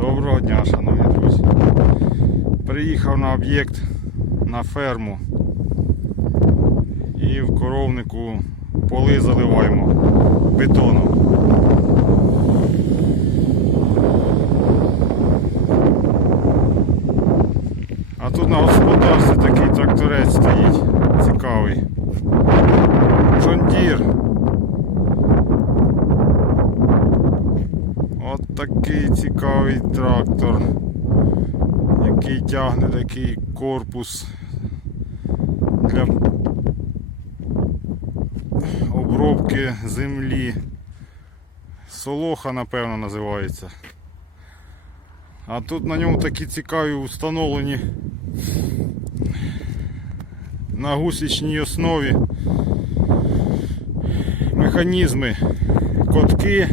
Доброго дня, шановні друзі. Приїхав на об'єкт на ферму і в коровнику поли заливаємо бетоном. А тут на господарстві такий тракторець стоїть цікавий. Джондір. От такий цікавий трактор, який тягне такий корпус для обробки землі. Солоха, напевно, називається. А тут на ньому такі цікаві встановлені на гусячній основі механізми, котки.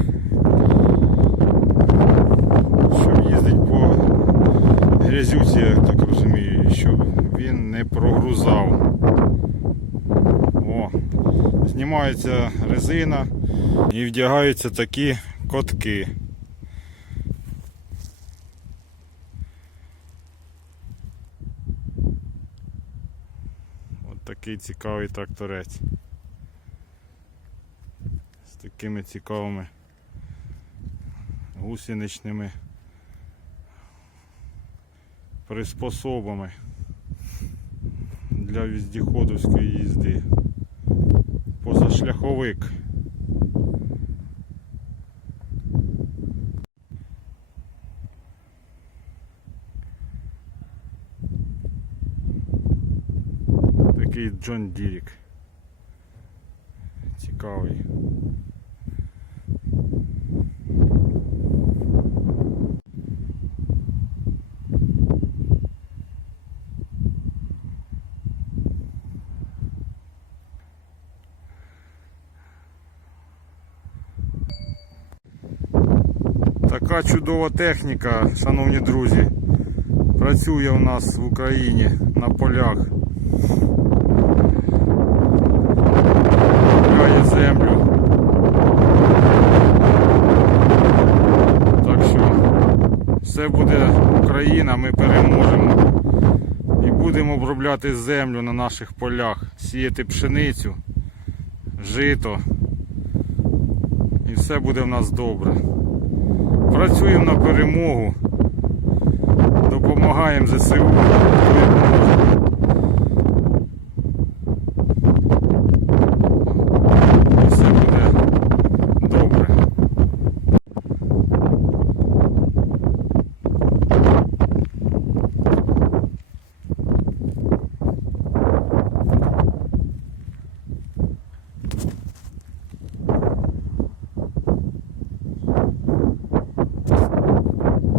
Грязюці, я так розумію, щоб він не прогрузав. О, знімається резина і вдягаються такі котки. От такий цікавий тракторець. З такими цікавими гусеничними приспособами для віздіходовської їзди. Позашляховик. Такий Джон Дірік. Цікавий. Така чудова техніка, шановні друзі, працює у нас в Україні на полях. Обробляє землю. Так що все буде Україна, ми переможемо. І будемо обробляти землю на наших полях, сіяти пшеницю, жито. І все буде в нас добре. Працюємо на перемогу. Допомагаємо ЗСУ.